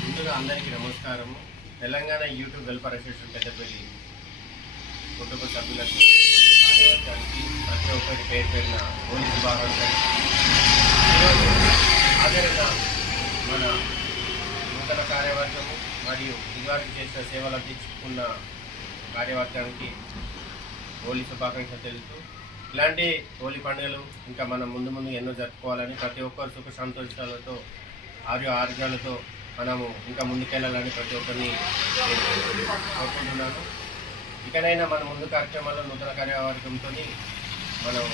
ముందుగా అందరికీ నమస్కారము. Telangana YouTube welfare association Peddapalli కుటుంబ సభ్యులకు కార్యవర్గానికి ప్రతి ఒక్కరి పేరు పేరున హోలీ శుభాకాంక్షలు. ఈరోజు హాజరైన మన నూతన కార్యవర్గము మరియు ఇదివరకు చేసిన సేవలు అందించుకున్న కార్యవర్గానికి హోలీ శుభాకాంక్షలు తెలుస్తూ ఇలాంటి హోలీ పండుగలు ఇంకా మనం ముందు ముందు ఎన్నో జరుపుకోవాలని ప్రతి ఒక్కరు సుఖ సంతోషాలతో ఆరోగ్యాలతో మనము ఇంకా ముందుకెళ్ళాలని ప్రతి ఒక్కరిని కోరుకుంటున్నాను. ఇకనైనా మన ముందు కార్యక్రమాల్లో నూతన కార్యవర్గంతో మనం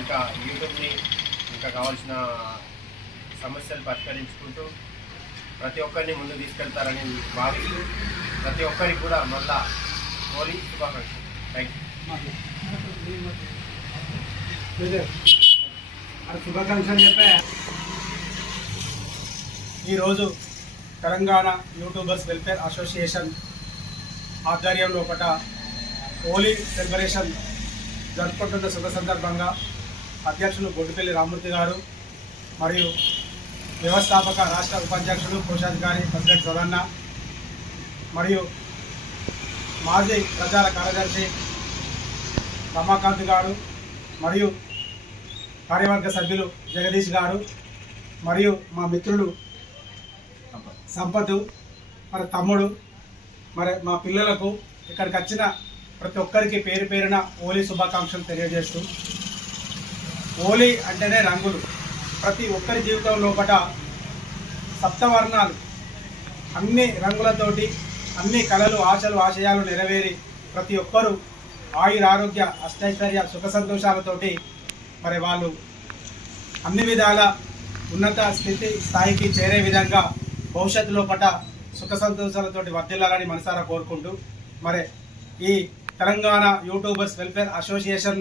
ఇంకా యూట్యూబ్ని ఇంకా కావాల్సిన సమస్యలు పరిష్కరించుకుంటూ ప్రతి ఒక్కరిని ముందుకు తీసుకెళ్తారని భావిస్తూ ప్రతి ఒక్కరికి కూడా మళ్ళా హోలీ శుభాకాంక్షలు. Thank you. శుభాకాంక్షలు చెప్పా. ఈరోజు తెలంగాణ యూట్యూబర్స్ వెల్ఫేర్ అసోసియేషన్ ఆధ్వర్యంలో ఒకట హోలీ సెలబ్రేషన్ జరుపుకుంటున్న శుభ సందర్భంగా అధ్యక్షులు బొడ్డుపల్లి రామూర్తి గారు మరియు వ్యవస్థాపక రాష్ట్ర ఉపాధ్యక్షులు కోశాధికారి ప్రెసిడెంట్ సదన్న మరియు మాజీ ప్రచార కార్యదర్శి రమాకాంత్ గారు మరియు కార్యవర్గ సభ్యులు జగదీష్ గారు మరియు మా మిత్రులు సంపత్ మరి తమ్ముడు మరి మా పిల్లలకు ఇక్కడికి వచ్చిన ప్రతి ఒక్కరికి పేరు పేరున హోలీ శుభాకాంక్షలు తెలియజేస్తూ, హోలీ అంటేనే రంగులు. ప్రతి ఒక్కరి జీవితం లోపల సప్తవర్ణాలు అన్ని రంగులతోటి అన్ని కళలు ఆశలు ఆశయాలు నెరవేరి ప్రతి ఒక్కరూ ఆయురారోగ్య అష్టైశ్వర్య సుఖ సంతోషాలతోటి మరి వాళ్ళు అన్ని విధాల ఉన్నత స్థాయికి చేరే విధంగా భవిష్యత్తులో పట సుఖ సంతోషాలతోటి వర్ధిల్లాలని మనసారా కోరుకుంటూ మరి ఈ తెలంగాణ యూట్యూబర్స్ వెల్ఫేర్ అసోసియేషన్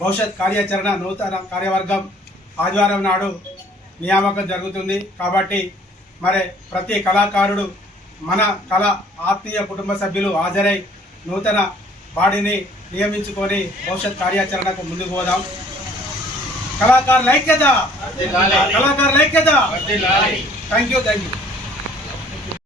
భవిష్యత్ కార్యాచరణ నూతన కార్యవర్గం ఆదివారం నాడు నియామకం జరుగుతుంది. కాబట్టి మరి ప్రతి కళాకారుడు మన కళ ఆత్మీయ కుటుంబ సభ్యులు హాజరై నూతన బాడీని నియమించుకొని భవిష్యత్ కార్యాచరణకు ముందుకు పోదాం. కళాకారుల ఐక్యత, కళాకారుల ఐక్యత. Thank you.